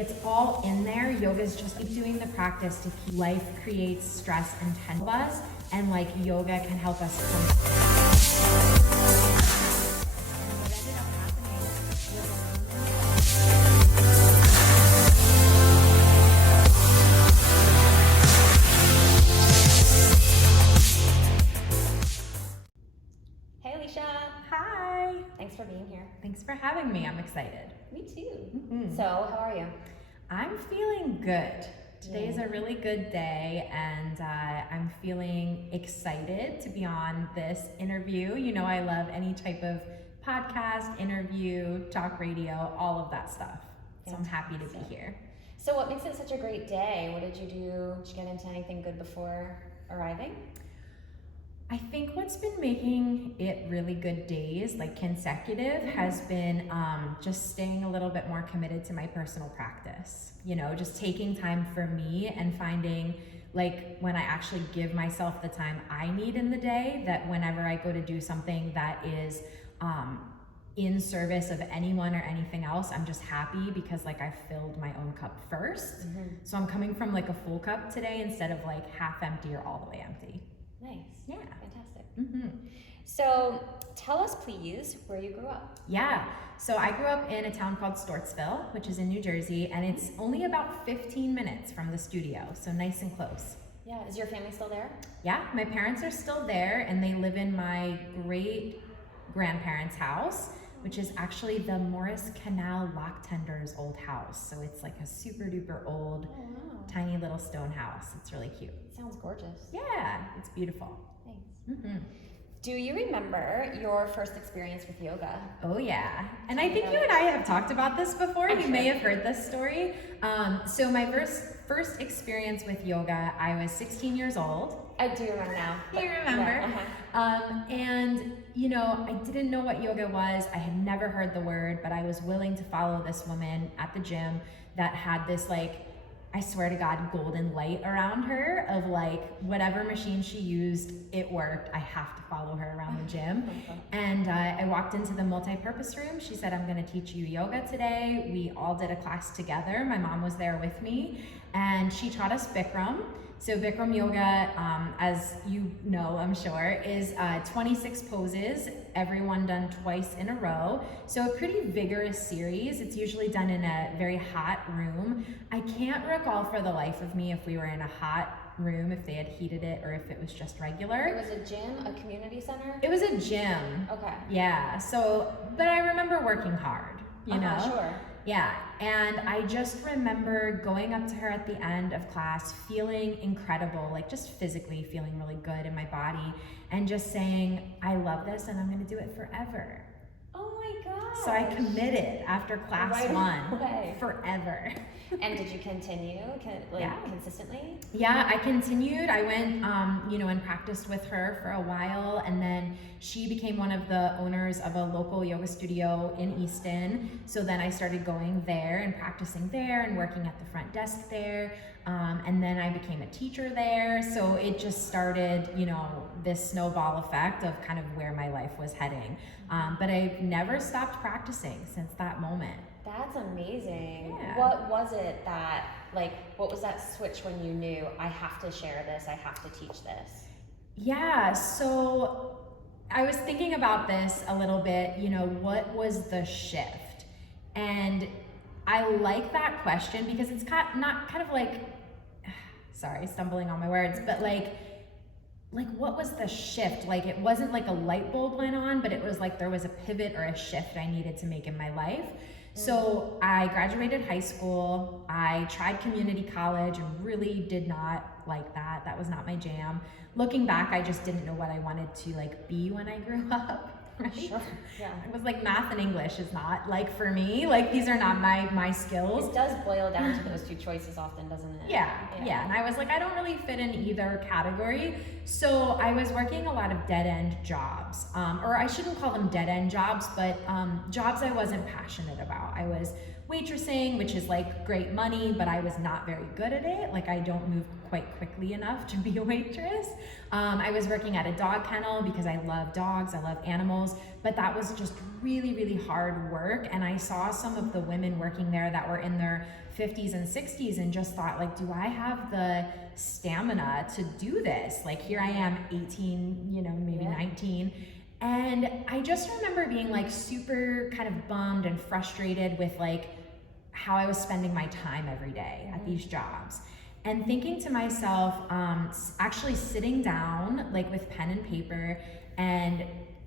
it's all in there. Yoga is just keep doing the practice to keep life creates stress and tension of us, and like yoga can help us Hey Alysha. Hi. Thanks for being here. Thanks for having me. I'm excited. Me too. So, how are you? I'm feeling good. Today is a really good day, and I'm feeling excited to be on this interview. You know, I love any type of podcast, interview, talk radio, all of that stuff. So I'm happy to be here. So what makes it such a great day? What did you do? Did you get into anything good before arriving? I think what's been making it really good days, like consecutive, has been just staying a little bit more committed to my personal practice. You know, just taking time for me and finding, like, when I actually give myself the time I need in the day, that whenever I go to do something that is in service of anyone or anything else, I'm just happy because like I filled my own cup first. So I'm coming from like a full cup today instead of like half empty or all the way empty. Nice. Yeah. Fantastic. So tell us please where you grew up. Yeah. So I grew up in a town called Stortsville, which is in New Jersey, and it's only about 15 minutes from the studio, so nice and close. Yeah. Is your family still there? Yeah, my parents are still there, and they live in my great grandparents' house, which is actually the Morris Canal lock tender's old house. So it's like a super duper old, tiny little stone house. It's really cute. Sounds gorgeous. Yeah, it's beautiful. Thanks. Do you remember your first experience with yoga? Oh yeah, and I think you and I have talked about this before. You may have heard this story. So my first experience with yoga, I was 16 years old. I do remember now. You remember? Yeah, and you know, I didn't know what yoga was. I had never heard the word, but I was willing to follow this woman at the gym that had this, like, I swear to God, golden light around her of like whatever machine she used, it worked. I have to follow her around the gym. And I walked into the multi-purpose room. She said, I'm gonna teach you yoga today. We all did a class together. My mom was there with me, and she taught us Bikram. So Bikram yoga, as you know, I'm sure, is 26 poses, everyone done twice in a row. So a pretty vigorous series. It's usually done in a very hot room. I can't recall for the life of me if we were in a hot room, if they had heated it, or if it was just regular. It was a gym, a community center? It was a gym. Okay. Yeah, so, but I remember working hard, you know? Sure. Yeah, and I just remember going up to her at the end of class, feeling incredible, like just physically feeling really good in my body, and just saying, I love this and I'm gonna do it forever. Oh my gosh. So I committed after class one, forever. And did you continue consistently? Yeah, I continued. I went, you know, and practiced with her for a while, and then she became one of the owners of a local yoga studio in Easton. So then I started going there and practicing there and working at the front desk there. And then I became a teacher there. So it just started, you know, this snowball effect of kind of where my life was heading. But I've never stopped practicing since that moment. That's amazing. Yeah. What was it that, like, what was that switch when you knew, I have to share this, I have to teach this? Yeah, so I was thinking about this a little bit, you know, what was the shift? And I like that question because it's not kind of like, sorry, stumbling on my words, but like what was the shift? Like, it wasn't like a light bulb went on, but it was like there was a pivot or a shift I needed to make in my life. So I graduated high school. I tried community college and really did not like that. That was not my jam. Looking back, I just didn't know what I wanted to like be when I grew up. Right? Sure. Yeah. It was like math and English is not like for me. Like, these are not my skills. It does boil down to those two choices often, doesn't it? Yeah. And I was like, I don't really fit in either category. So I was working a lot of dead-end jobs, or I shouldn't call them dead-end jobs, but jobs I wasn't passionate about. I was waitressing, which is like great money, but I was not very good at it. Like I don't move quite quickly enough to be a waitress. I was working at a dog kennel because I love dogs, I love animals, but that was just really, really hard work. And I saw some of the women working there that were in their 50s and 60s and just thought like, do I have the stamina to do this? Like here I am 18, you know, maybe 19. And I just remember being like super kind of bummed and frustrated with like how I was spending my time every day at these jobs. And thinking to myself, actually sitting down like with pen and paper and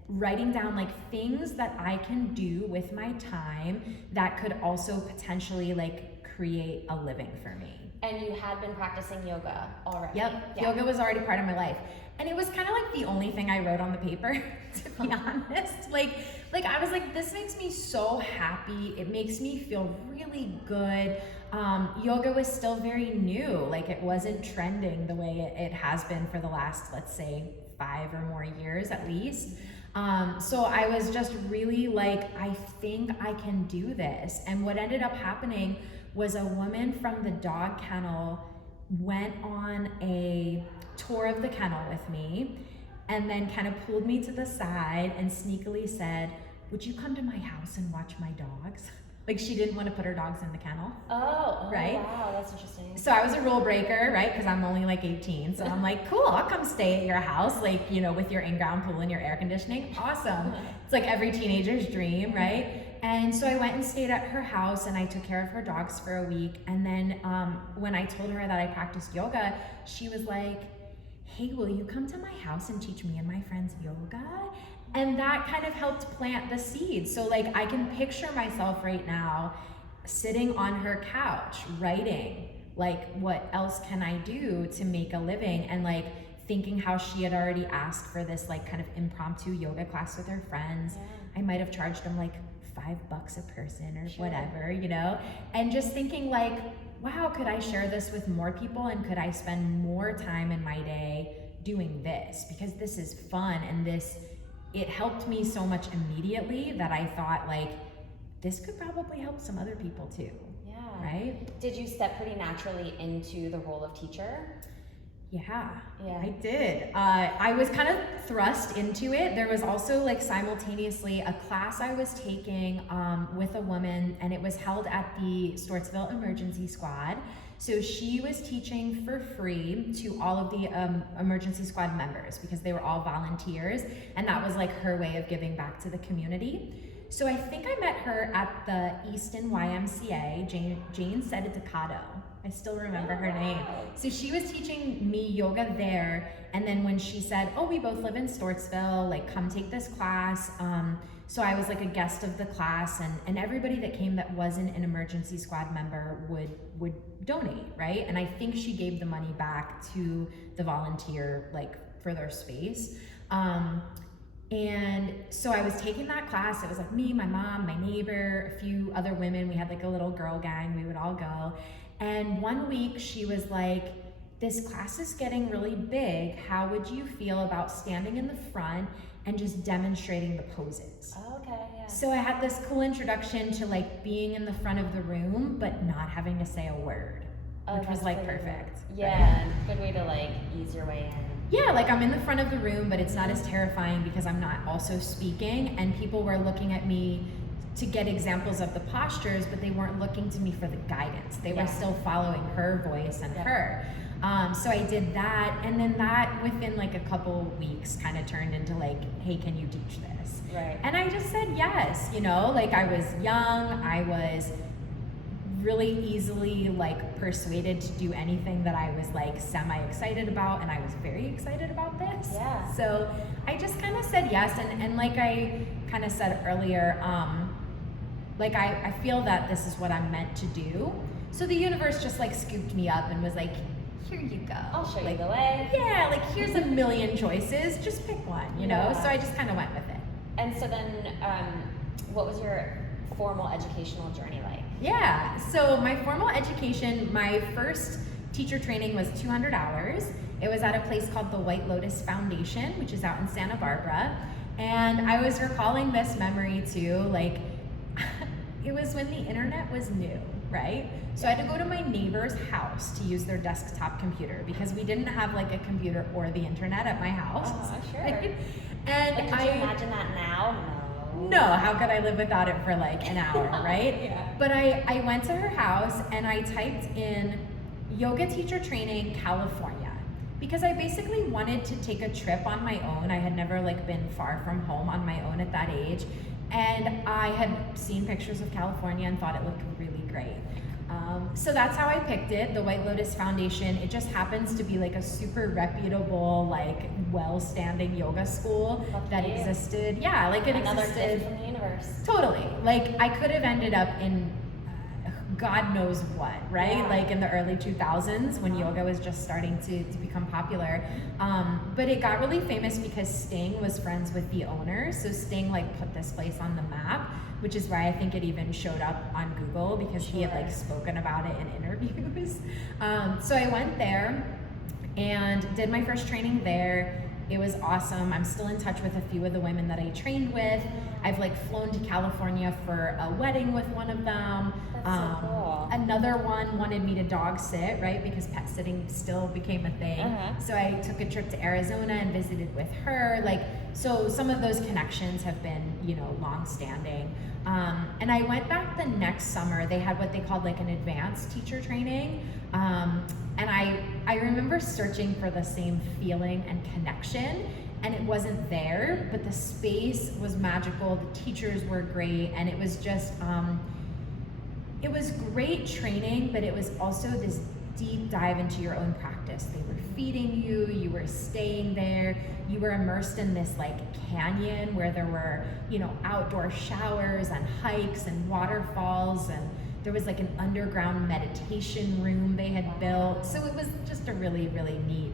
writing down like things that I can do with my time that could also potentially like create a living for me. And you had been practicing yoga already. Yep, yoga was already part of my life. And it was kind of like the only thing I wrote on the paper, to be honest. Like I was like, this makes me so happy. It makes me feel really good. Yoga was still very new. Like it wasn't trending the way it has been for the last, let's say, 5 or more years at least. So I was just really like, I think I can do this. And what ended up happening was a woman from the dog kennel went on a tour of the kennel with me and then kind of pulled me to the side and sneakily said, would you come to my house and watch my dogs? Like she didn't want to put her dogs in the kennel. Oh, right? Wow, that's interesting. So I was a rule breaker, right? Because I'm only like 18. So I'm like, cool, I'll come stay at your house, like, you know, with your in-ground pool and your air conditioning. Awesome. It's like every teenager's dream, right? And so I went and stayed at her house and I took care of her dogs for a week. And then when I told her that I practiced yoga, she was like, hey, will you come to my house and teach me and my friends yoga? And that kind of helped plant the seed. So like I can picture myself right now sitting on her couch writing, like what else can I do to make a living? And like thinking how she had already asked for this like kind of impromptu yoga class with her friends. I might have charged them like $5 a person or whatever, you know? And just thinking like, wow, could I share this with more people and could I spend more time in my day doing this? Because this is fun and it helped me so much immediately that I thought like, this could probably help some other people too. Yeah. Right? Did you step pretty naturally into the role of teacher? Yeah, I did. I was kind of thrust into it. There was also like simultaneously a class I was taking with a woman and it was held at the Stortsville Emergency Squad. So she was teaching for free to all of the emergency squad members because they were all volunteers and that was like her way of giving back to the community. So I think I met her at the Easton YMCA, Jane Sedicado. I still remember her name. So she was teaching me yoga there. And then when she said, oh, we both live in Stortsville, like come take this class. So I was like a guest of the class and everybody that came that wasn't an emergency squad member would donate, right? And I think she gave the money back to the volunteer, like for their space. And so I was taking that class. It was like me, my mom, my neighbor, a few other women. We had like a little girl gang. We would all go. And one week she was like, this class is getting really big. How would you feel about standing in the front and just demonstrating the poses? Oh, okay, yeah. So I had this cool introduction to like being in the front of the room, but not having to say a word, which was like perfect. Yeah, right? Good way to like ease your way in. Yeah, like I'm in the front of the room, but it's not as terrifying because I'm not also speaking and people were looking at me to get examples of the postures, but they weren't looking to me for the guidance. They were still following her voice and her. So I did that, and then that within like a couple weeks kind of turned into like, hey, can you teach this? Right. And I just said yes, you know, like I was young, I was really easily like persuaded to do anything that I was like semi-excited about, and I was very excited about this. Yeah. So I just kind of said yes, and like I kind of said earlier, like I feel that this is what I'm meant to do. So the universe just like scooped me up and was like, here you go. I'll show like, you the way. Yeah, like here's a million choices, just pick one, you know? So I just kind of went with it. And so then, what was your formal educational journey like? Yeah, so my formal education, my first teacher training was 200 hours. It was at a place called the White Lotus Foundation, which is out in Santa Barbara. And I was recalling this memory too, like it was when the internet was new, right? So I had to go to my neighbor's house to use their desktop computer because we didn't have like a computer or the internet at my house. Sure. Right? And Like, could you imagine that now? no, how could I live without it for like an hour, right? Yeah. But I went to her house and I typed in yoga teacher training, California, because I basically wanted to take a trip on my own. I had never like been far from home on my own at that age. And I had seen pictures of California and thought it looked really great. So that's how I picked it, the White Lotus Foundation. It just happens to be like a super reputable, like well-standing yoga school that existed. Yeah, like it Another existed. gift from the universe. Totally. Like I could have ended up in God knows what, right? Yeah. Like in the early 2000s when yoga was just starting to become popular. But it got really famous because Sting was friends with the owner. So Sting like put this place on the map, which is why I think it even showed up on Google because he had like spoken about it in interviews. So I went there and did my first training there. It was awesome. I'm still in touch with a few of the women that I trained with. I've like flown to California for a wedding with one of them. That's so cool. Another one wanted me to dog sit, right? Because pet sitting still became a thing. So I took a trip to Arizona and visited with her. Like, so some of those connections have been, you know, long standing. And I went back the next summer. They had what they called like an advanced teacher training. And I remember searching for the same feeling and connection, and it wasn't there, but the space was magical, the teachers were great, and it was just, it was great training, but it was also this deep dive into your own practice. They were feeding you, you were staying there, you were immersed in this like canyon where there were, you know, outdoor showers and hikes and waterfalls, and there was like an underground meditation room they had built. So it was just a really, really neat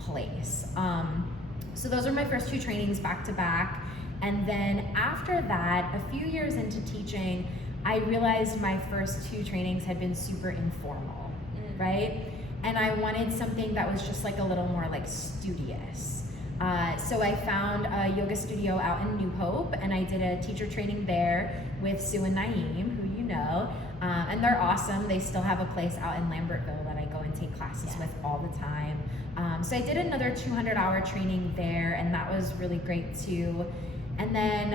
place. So those were my first two trainings back to back. And then after that, a few years into teaching, I realized my first two trainings had been super informal, right? And I wanted something that was just like a little more like studious. So I found a yoga studio out in New Hope, and I did a teacher training there with Sue and Naeem, who you know, and they're awesome. They still have a place out in Lambertville that I go and take classes with all the time. So I did another 200-hour training there, and that was really great too. And then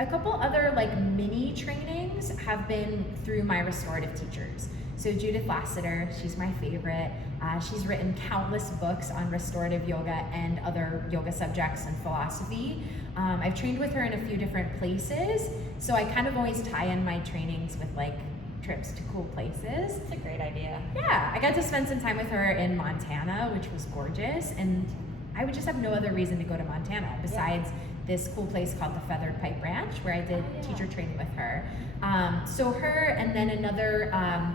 a couple other like mini trainings have been through my restorative teachers. So Judith Lassiter, she's my favorite. She's written countless books on restorative yoga and other yoga subjects and philosophy. I've trained with her in a few different places, so I kind of always tie in my trainings with like trips to cool places. That's a great idea. Yeah, I got to spend some time with her in Montana, which was gorgeous, and I would just have no other reason to go to Montana besides this cool place called the Feathered Pipe Ranch, where I did teacher training with her. So her, and then another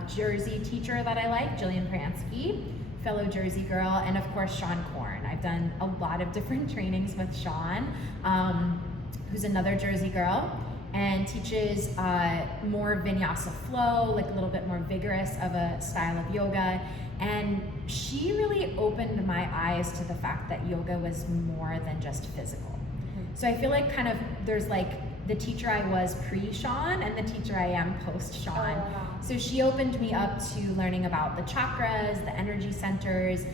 Jersey teacher that I like, Jillian Pransky, fellow Jersey girl, and of course Sean Korn. I've done a lot of different trainings with Sean, who's another Jersey girl, and teaches more vinyasa flow, like a little bit more vigorous of a style of yoga. And she really opened my eyes to the fact that yoga was more than just physical. So I feel like kind of there's like the teacher I was pre-Sean and the teacher I am post-Sean. So she opened me up to learning about the chakras, the energy centers.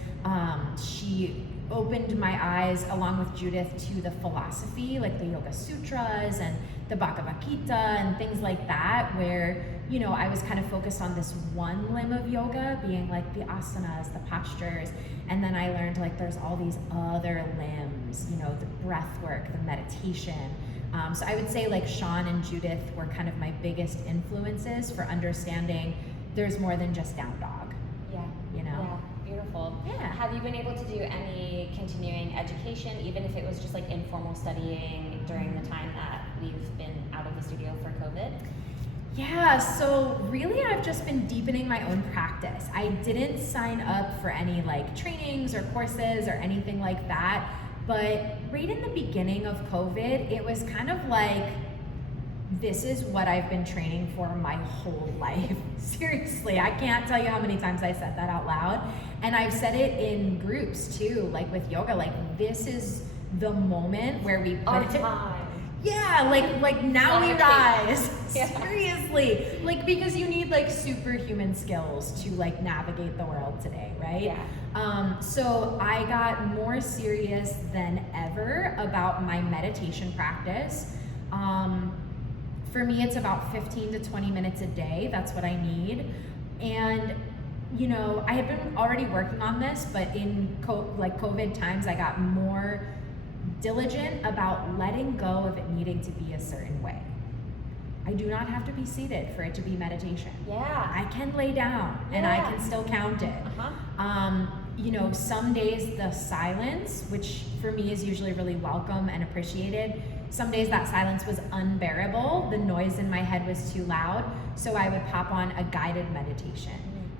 She opened my eyes, along with Judith, to the philosophy, like the Yoga Sutras and the Bhagavad Gita and things like that, where, you know, I was kind of focused on this one limb of yoga, being like the asanas, the postures, and then I learned like there's all these other limbs, you know, the breath work, the meditation. So I would say like Sean and Judith were kind of my biggest influences for understanding there's more than just down dog. Yeah. You know? Yeah, beautiful. Yeah. Have you been able to do any continuing education, even if it was just like informal studying during the time that we've been out of the studio for COVID? Yeah, so really I've just been deepening my own practice. I didn't sign up for any like trainings or courses or anything like that, but right in the beginning of COVID, it was kind of like, this is what I've been training for my whole life. Seriously, I can't tell you how many times I said that out loud. And I've said it in groups too, like with yoga, like this is the moment where we put Our it. time. Yeah, like now we rise. Yeah. Seriously. Like, because you need like superhuman skills to like navigate the world today, right? Yeah. So I got more serious than ever about my meditation practice. For me, it's about 15 to 20 minutes a day. That's what I need. And you know, I had been already working on this, but in COVID times, I got more diligent about letting go of it needing to be a certain way. I do not have to be seated for it to be meditation. Yeah. I can lay down and I can still count it. You know, some days the silence, which for me is usually really welcome and appreciated, some days that silence was unbearable. The noise in my head was too loud. So I would pop on a guided meditation.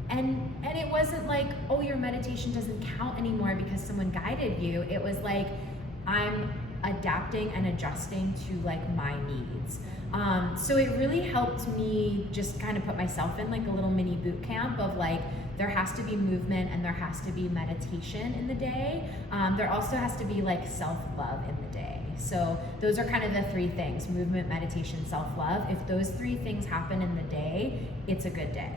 And it wasn't like, oh, your meditation doesn't count anymore because someone guided you. It was like, I'm adapting and adjusting to like my needs. So it really helped me just kind of put myself in like a little mini boot camp of like, there has to be movement and there has to be meditation in the day. There also has to be like self-love in the day. So those are kind of the three things: movement, meditation, self-love. If those three things happen in the day, it's a good day.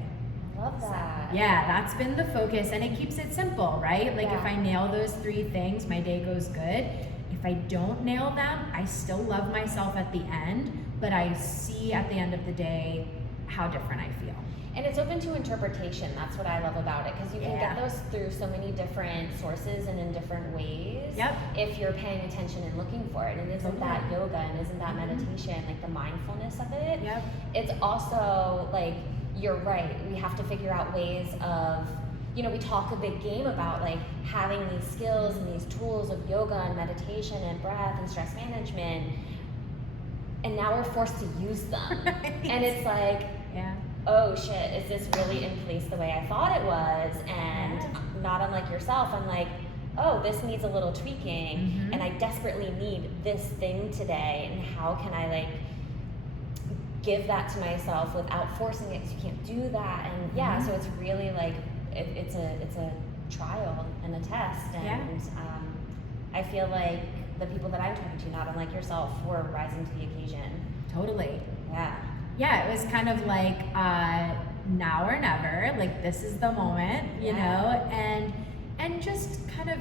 Love that. So, yeah, that's been the focus, and it keeps it simple, right? Like if I nail those three things, my day goes good. If I don't nail them, I still love myself at the end, but I see at the end of the day how different I feel. And it's open to interpretation. That's what I love about it, because you can get those through so many different sources and in different ways. Yep. If you're paying attention and looking for it, and isn't that yoga and isn't that meditation, like the mindfulness of it? Yep. It's also like, you're right. We have to figure out ways of, you know, we talk a big game about like having these skills and these tools of yoga and meditation and breath and stress management, and now we're forced to use them. Right. And it's like, oh shit, is this really in place the way I thought it was? And not unlike yourself, I'm like, oh, this needs a little tweaking, and I desperately need this thing today, and how can I like give that to myself without forcing it, because you can't do that. And so it's really like it's a trial and a test, and I feel like the people that I'm talking to, not unlike yourself, were rising to the occasion. Totally. Yeah, it was kind of like now or never, like this is the moment, you know, and just kind of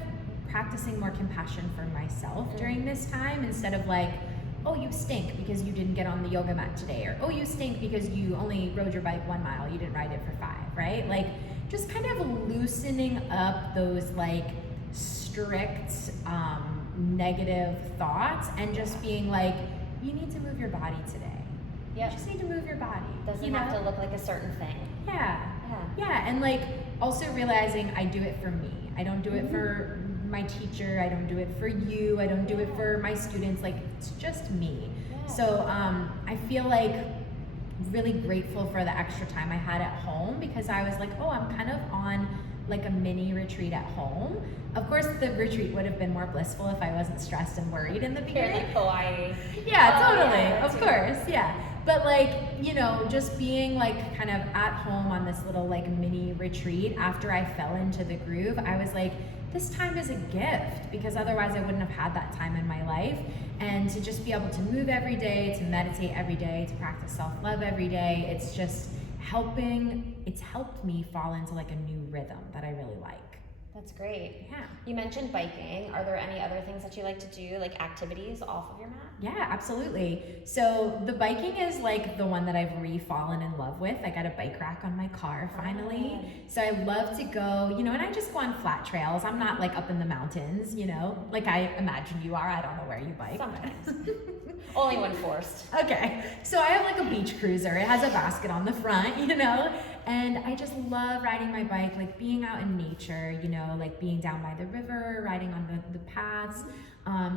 practicing more compassion for myself during this time, instead of like, oh, you stink because you didn't get on the yoga mat today, or oh, you stink because you only rode your bike 1 mile, you didn't ride it for 5, right? Like just kind of loosening up those like strict negative thoughts, and just being like, you need to move your body today. You just need to move your body. Doesn't have to look like a certain thing. Yeah, and like also realizing I do it for me. I don't do it for my teacher. I don't do it for you. I don't do it for my students. Like, it's just me. So I feel like really grateful for the extra time I had at home, because I was like, oh, I'm kind of on like a mini retreat at home. Of course, the retreat would have been more blissful if I wasn't stressed and worried in the beginning. Like Hawaii. Yeah, totally. Of course, But like, you know, just being like kind of at home on this little like mini retreat after I fell into the groove, I was like, this time is a gift, because otherwise I wouldn't have had that time in my life. And to just be able to move every day, to meditate every day, to practice self-love every day, it's just helped me fall into like a new rhythm that I really like. That's great. Yeah. You mentioned biking. Are there any other things that you like to do, like activities off of your mat? Yeah, absolutely. So the biking is like the one that I've re-fallen in love with. I got a bike rack on my car finally. So I love to go, you know, and I just go on flat trails. I'm not like up in the mountains, you know, like I imagine you are. I don't know where you bike. Sometimes. Only when forced. Okay. So I have like a beach cruiser. It has a basket on the front, you know, and I just love riding my bike, like being out in nature, you know, like being down by the river, riding on the paths.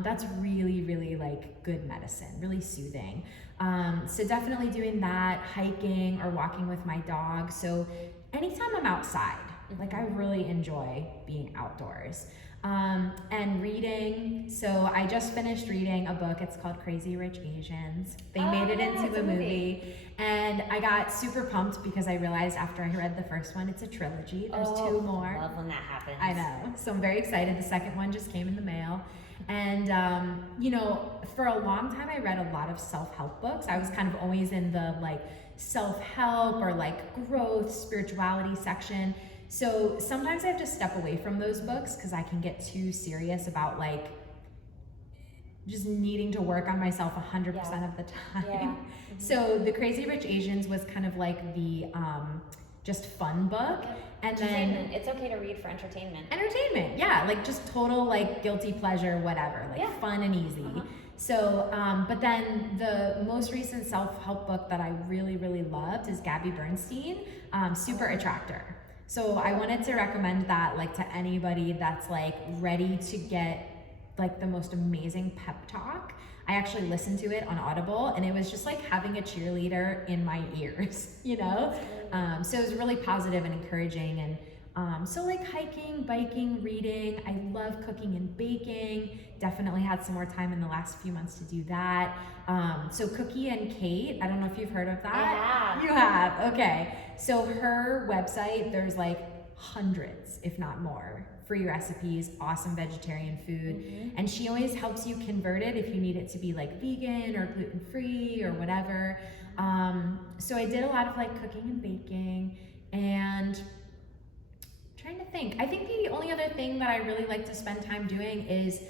That's really, really like good medicine, really soothing. So definitely doing that, hiking or walking with my dog. So anytime I'm outside, like I really enjoy being outdoors. And reading. So I just finished reading a book. It's called Crazy Rich Asians. They made it into a movie. And I got super pumped because I realized after I read the first one, it's a trilogy. There's 2 more. I love when that happens. I know. So I'm very excited. The second one just came in the mail. And And, you know, for a long time, I read a lot of self-help books. I was kind of always in the like self-help or like growth, spirituality section. So sometimes I have to step away from those books because I can get too serious about like just needing to work on myself 100% of the time. Yeah. Mm-hmm. So the Crazy Rich Asians was kind of like the just fun book. And then it's okay to read for entertainment. Entertainment, yeah, like just total like guilty pleasure, whatever, like fun and easy. So, but then the most recent self-help book that I really, really loved is Gabby Bernstein, Super Attractor. So I wanted to recommend that like to anybody that's like ready to get like the most amazing pep talk. I actually listened to it on Audible, and it was just like having a cheerleader in my ears, you know? So it was really positive and encouraging. And so like hiking, biking, reading, I love cooking and baking. Definitely had some more time in the last few months to do that. So Cookie and Kate, I don't know if you've heard of that. Yeah. You have, okay. So her website, there's like hundreds, if not more, free recipes, awesome vegetarian food. And she always helps you convert it if you need it to be like vegan or gluten-free or whatever. So I did a lot of like cooking and baking, and trying to think. I think the only other thing that I really like to spend time doing is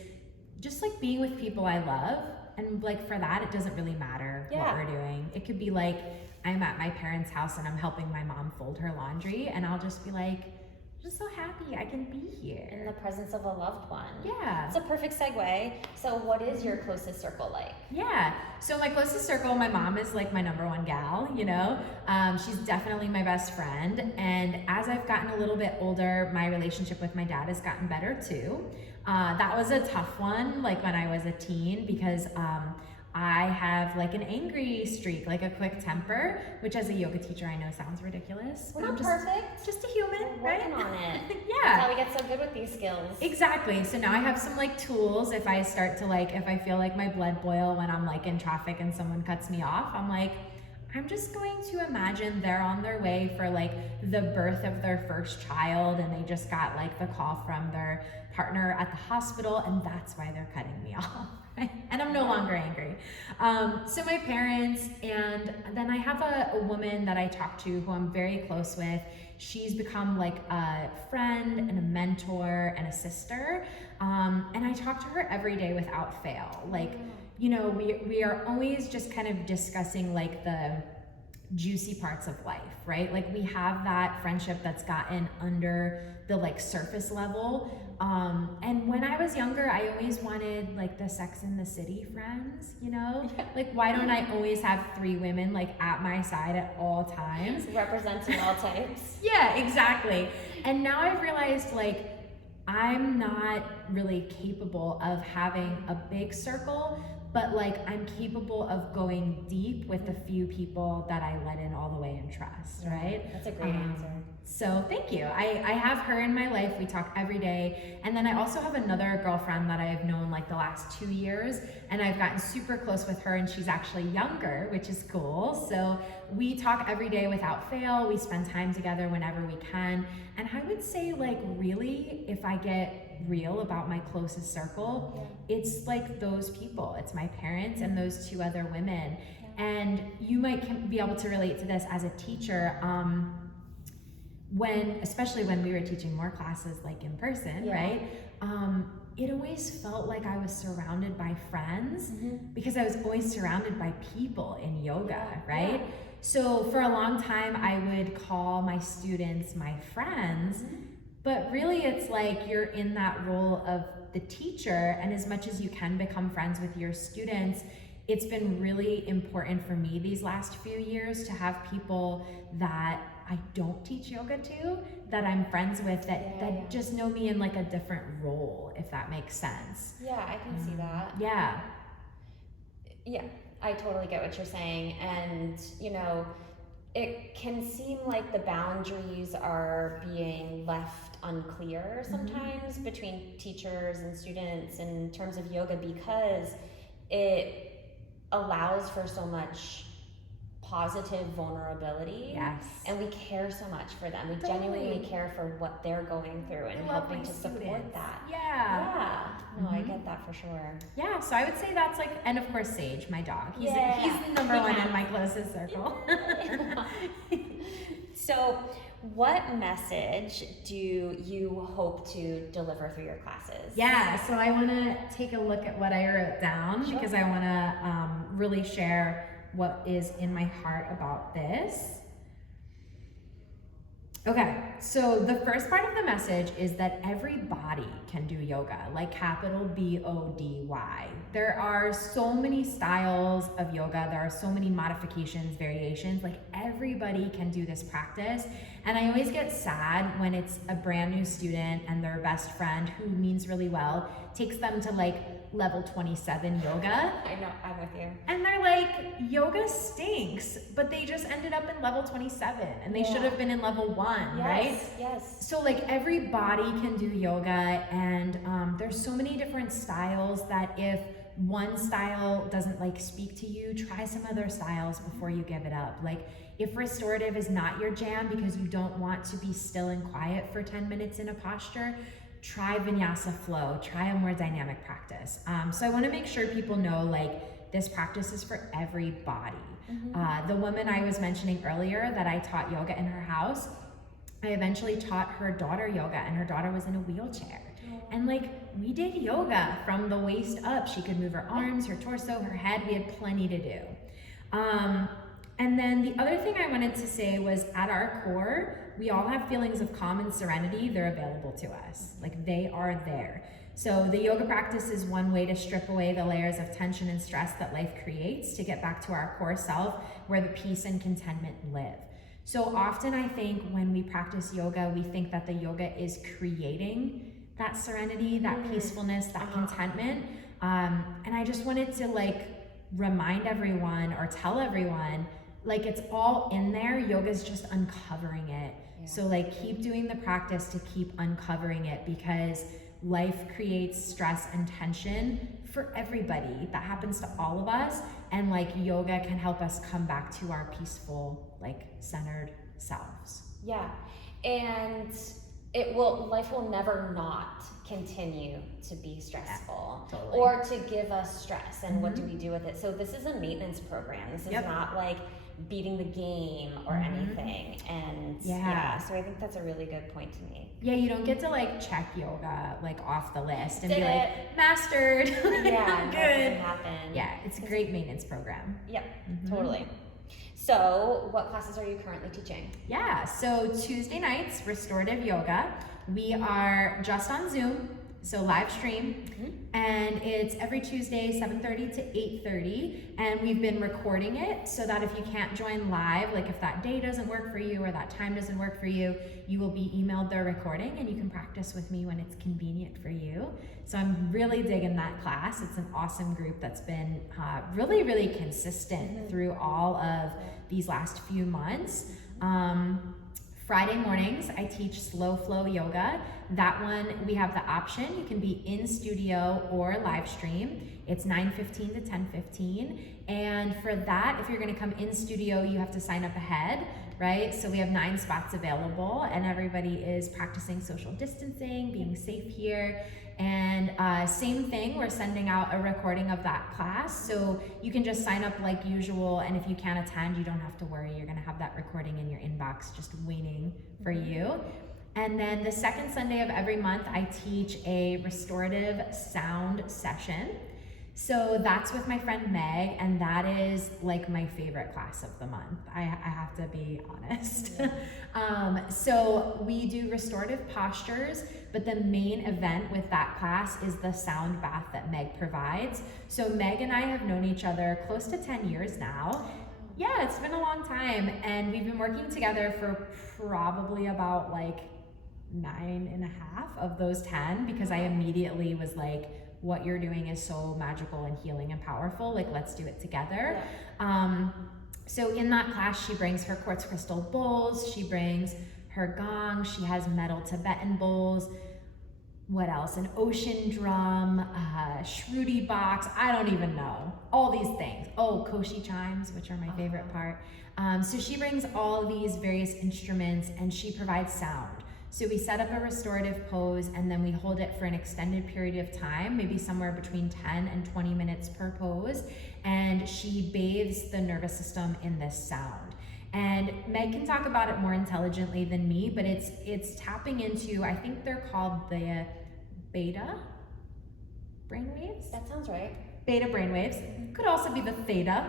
just like being with people I love. And like for that, it doesn't really matter what we're doing. It could be like I'm at my parents' house and I'm helping my mom fold her laundry, and I'll just be like, I'm just so happy I can be here. In the presence of a loved one. Yeah. It's a perfect segue. So what is your closest circle like? Yeah. So my closest circle, my mom is like my number one gal, you know? She's definitely my best friend. And as I've gotten a little bit older, my relationship with my dad has gotten better too. That was a tough one, like when I was a teen, because I have like an angry streak, like a quick temper, which as a yoga teacher I know sounds ridiculous. We're not perfect. Just a human, We're right? working on it. Yeah. That's how we get so good with these skills. Exactly. So now I have some like tools. If I start to like, if I feel like my blood boil when I'm like in traffic and someone cuts me off, I'm like, I'm just going to imagine they're on their way for like the birth of their first child, and they just got like the call from their partner at the hospital, and that's why they're cutting me off. And I'm no longer angry. So my parents, and then I have a woman that I talk to who I'm very close with. She's become like a friend and a mentor and a sister. And I talk to her every day without fail. Like, you know, we are always just kind of discussing like the juicy parts of life, right? Like we have that friendship that's gotten under the like surface level. And when I was younger, I always wanted like the Sex and the City friends, you know? Like why don't I always have 3 women like at my side at all times? Representing all types. Yeah, exactly. And now I've realized like I'm not really capable of having a big circle, but like I'm capable of going deep with the few people that I let in all the way and trust, right? That's a great answer. So thank you. I have her in my life. We talk every day. And then I also have another girlfriend that I've known like the last 2 years, and I've gotten super close with her, and she's actually younger, which is cool. So we talk every day without fail. We spend time together whenever we can. And I would say like really, if I get real about my closest circle, it's like those people. It's my parents and those 2 other women. And you might be able to relate to this as a teacher. Especially when we were teaching more classes like in person, right? It always felt like I was surrounded by friends because I was always surrounded by people in yoga, right? So for a long time, I would call my students my friends, but really it's like you're in that role of the teacher, and as much as you can become friends with your students, it's been really important for me these last few years to have people that I don't teach yoga to, that I'm friends with, that just know me in like a different role, if that makes sense. Yeah, I can see that. Yeah. Yeah, I totally get what you're saying. And, you know, it can seem like the boundaries are being left unclear sometimes between teachers and students in terms of yoga, because it allows for so much positive vulnerability. Yes. And we care so much for them. We genuinely care for what they're going through and helping to support that. Yeah. No, I get that for sure. Yeah, so I would say that's like, and of course Sage, my dog. He's the number one in my closest circle. So what message do you hope to deliver through your classes? Yeah, so I want to take a look at what I wrote down because I want to really share what is in my heart about this. Okay, so the first part of the message is that everybody can do yoga, like capital B-O-D-Y. There are so many styles of yoga. There are so many modifications, variations. Like everybody can do this practice. And I always get sad when it's a brand new student and their best friend who means really well takes them to like level 27 yoga. I know, I'm with you. And they're like, yoga stinks, but they just ended up in level 27 and they should have been in level 1, right? Yes. So like everybody can do yoga, and there's so many different styles that if one style doesn't like speak to you, try some other styles before you give it up. Like if restorative is not your jam because you don't want to be still and quiet for 10 minutes in a posture, try vinyasa flow, try a more dynamic practice. So I want to make sure people know like this practice is for everybody. The woman I was mentioning earlier that I taught yoga in her house, I eventually taught her daughter yoga, and her daughter was in a wheelchair. And like we did yoga from the waist up. She could move her arms, her torso, her head. We had plenty to do. And then the other thing I wanted to say was at our core, we all have feelings of calm and serenity. They're available to us. Like they are there. So the yoga practice is one way to strip away the layers of tension and stress that life creates to get back to our core self where the peace and contentment live. So often I think when we practice yoga, we think that the yoga is creating that serenity, that peacefulness, that contentment. And I just wanted to like remind everyone or tell everyone, like it's all in there. Yoga's just uncovering it. So like keep doing the practice to keep uncovering it, because life creates stress and tension for everybody. That happens to all of us. And like yoga can help us come back to our peaceful, like centered selves. Yeah. And life will never not continue to be stressful or to give us stress. And what do we do with it? So this is a maintenance program. This is not like beating the game or anything. And so I think that's a really good point to make. Yeah, you don't get to like check yoga like off the list and be like, mastered. Good. That doesn't happen. Yeah, it's a great maintenance program. Yep, totally. So what classes are you currently teaching? Yeah, so Tuesday nights, restorative yoga. We are just on Zoom, so live stream, and it's every Tuesday, 7:30 to 8:30, and we've been recording it so that if you can't join live, like if that day doesn't work for you or that time doesn't work for you, you will be emailed the recording and you can practice with me when it's convenient for you. So I'm really digging that class. It's an awesome group that's been really, really consistent through all of these last few months. Friday mornings, I teach slow flow yoga. That one, we have the option. You can be in studio or live stream. It's 9:15 to 10:15. And for that, if you're gonna come in studio, you have to sign up ahead, right? So we have 9 spots available, and everybody is practicing social distancing, being safe here. And same thing, we're sending out a recording of that class. So you can just sign up like usual, and if you can't attend, you don't have to worry. You're gonna have that recording in your inbox just waiting for you. And then the second Sunday of every month, I teach a restorative sound session. So that's with my friend Meg, and that is like my favorite class of the month. I have to be honest. So we do restorative postures, but the main event with that class is the sound bath that Meg provides. So Meg and I have known each other close to 10 years now. Yeah, it's been a long time, and we've been working together for probably about like 9.5 of those 10, because I immediately was like, what you're doing is so magical and healing and powerful, like let's do it together. So in that class, she brings her quartz crystal bowls, she brings her gong, she has metal Tibetan bowls. what else? An ocean drum, shruti box. I don't even know. All these things. Oh, koshi chimes, which are my favorite part. So she brings all these various instruments and she provides sound. So we set up a restorative pose and then we hold it for an extended period of time, maybe somewhere between 10 and 20 minutes per pose. And she bathes the nervous system in this sound. And Meg can talk about it more intelligently than me, but it's tapping into, I think they're called the beta brainwaves. That sounds right. Beta brainwaves. Could also be the theta,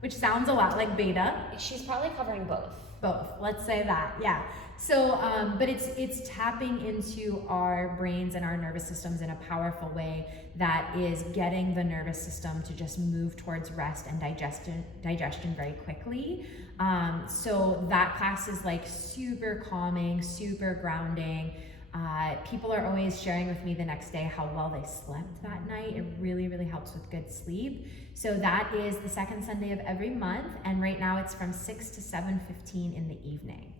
which sounds a lot like beta. She's probably covering both. Both, let's say that, yeah. So, but it's tapping into our brains and our nervous systems in a powerful way that is getting the nervous system to just move towards rest and digestion very quickly. So that class is like super calming, super grounding. People are always sharing with me the next day how well they slept that night. It really, really helps with good sleep. So that is the second Sunday of every month, and right now it's from 6 to 7:15 in the evening.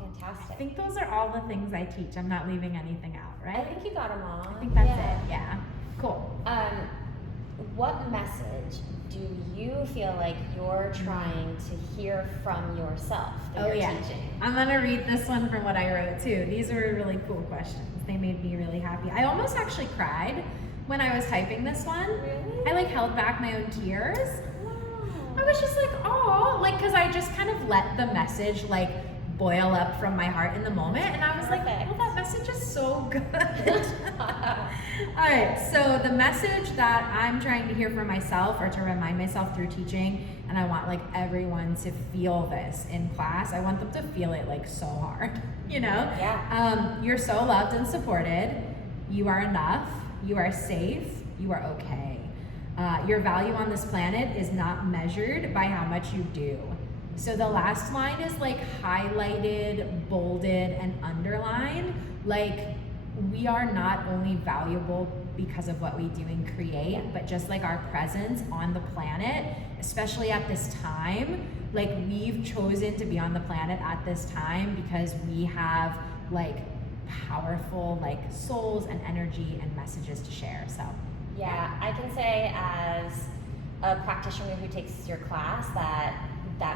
Fantastic. I think those are all the things I teach. I'm not leaving anything out, right? I think you got them all. I think that's it, yeah. Cool. What message do you feel like you're trying to hear from yourself that you're teaching? I'm gonna read this one from what I wrote too. These were really cool questions. They made me really happy. I almost actually cried when I was typing this one. Really? I like held back my own tears. Wow. I was just like, oh, like, cause I just kind of let the message like boil up from my heart in the moment. And I was like, oh, that message is so good. All right, so the message that I'm trying to hear for myself or to remind myself through teaching, and I want like everyone to feel this in class. I want them to feel it like so hard, you know? Yeah. You're so loved and supported. You are enough. You are safe. You are okay. Your value on this planet is not measured by how much you do. So the last line is like highlighted, bolded, and underlined. Like, we are not only valuable because of what we do and create, but just like our presence on the planet, especially at this time, like we've chosen to be on the planet at this time because we have like powerful like souls and energy and messages to share. So yeah, I can say as a practitioner who takes your class that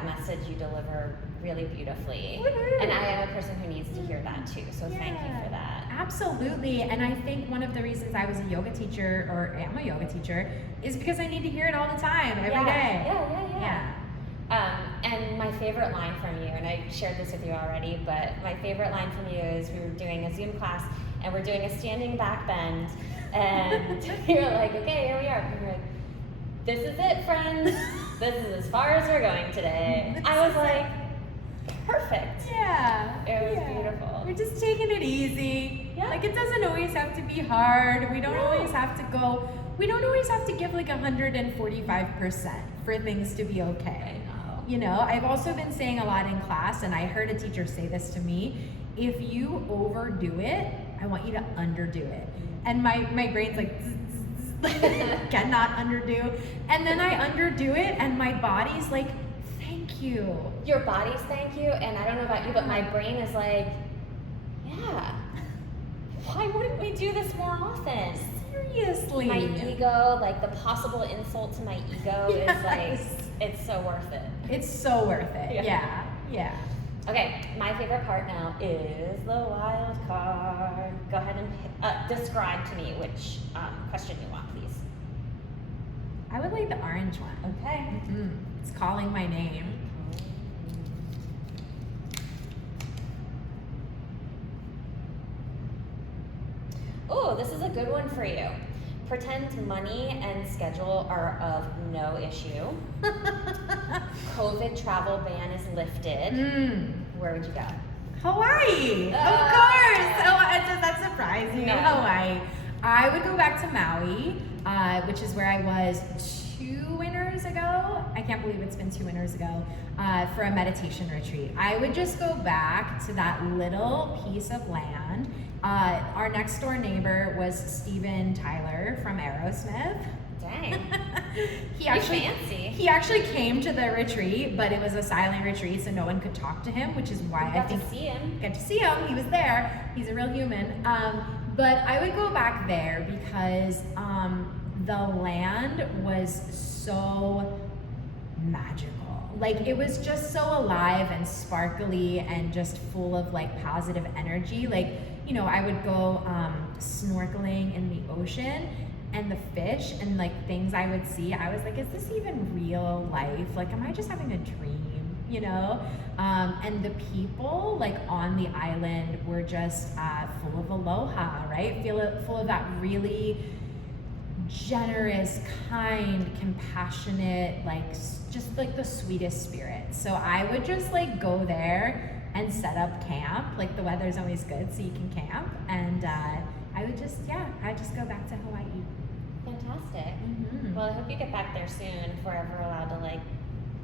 message you deliver really beautifully. Woo-hoo. And I am a person who needs to hear that too, so thank you for that. Absolutely, and I think one of the reasons I was a yoga teacher, or am a yoga teacher, is because I need to hear it all the time, every day. Yeah. And my favorite line from you, and I shared this with you already, but my favorite line from you is we were doing a Zoom class, and we're doing a standing back bend, and you're like, okay, here we are. And you're like, this is it, friends. This is as far as we're going today. I was like, perfect. Yeah. It was beautiful. We're just taking it easy. Yeah. Like, it doesn't always have to be hard. We don't always have to give like 145% for things to be okay. You know, I've also been saying a lot in class, and I heard a teacher say this to me: if you overdo it, I want you to underdo it. And my brain's like, cannot underdo. And then I underdo it, and my body's like, thank you. Your body's thank you, and I don't know about you, but my brain is like, yeah, why wouldn't we do this more often? Seriously. My ego, like the possible insult to my ego is like, it's so worth it. It's so worth it. Yeah. Okay, my favorite part now is the wild card. Go ahead and describe to me which question you want, please. I would like the orange one. Okay. It's calling my name. Oh, this is a good one for you. Pretend money and schedule are of no issue. COVID travel ban is lifted. Where would you go? Hawaii, of course. Oh, does that surprise you? No. Hawaii. I would go back to Maui, which is where I was 2 winters ago. I can't believe it's been 2 winters ago, for a meditation retreat. I would just go back to that little piece of land. Our next door neighbor was Steven Tyler from Aerosmith. Dang. He fancy. came to the retreat, but it was a silent retreat, so no one could talk to him, which is why I think to see him. Get to see him. He was there. He's a real human. But I would go back there because the land was so magical. Like, it was just so alive and sparkly and just full of like positive energy. Like, you know, I would go snorkeling in the ocean, and the fish and like things I would see, I was like, is this even real life? Like, am I just having a dream, you know? And the people like on the island were just full of aloha, right? Full of that really generous, kind, compassionate, like just like the sweetest spirit. So I would just like go there and set up camp. Like, the weather's always good, so you can camp. And I would just, I'd just go back to Hawaii. Fantastic. Well, I hope you get back there soon if we're ever allowed to like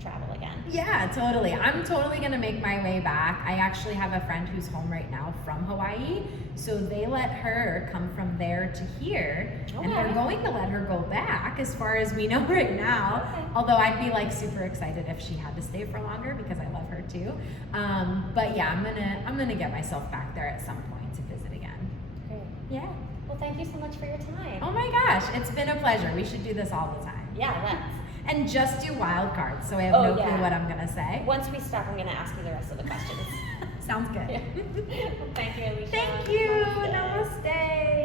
travel again. Yeah, totally. I'm totally gonna make my way back. I actually have a friend who's home right now from Hawaii, so they let her come from there to here, and they're going to let her go back as far as we know right now. Okay. Although I'd be like super excited if she had to stay for longer because I love her too. But yeah, I'm gonna get myself back there at some point to visit again. Great. Yeah. Well, thank you so much for your time. Oh my gosh, it's been a pleasure. We should do this all the time. Yeah, let's. And just do wild cards, so I have no clue what I'm gonna say. Once we stop, I'm gonna ask you the rest of the questions. Sounds good. Well, thank you, Alysha. Thank you. Namaste.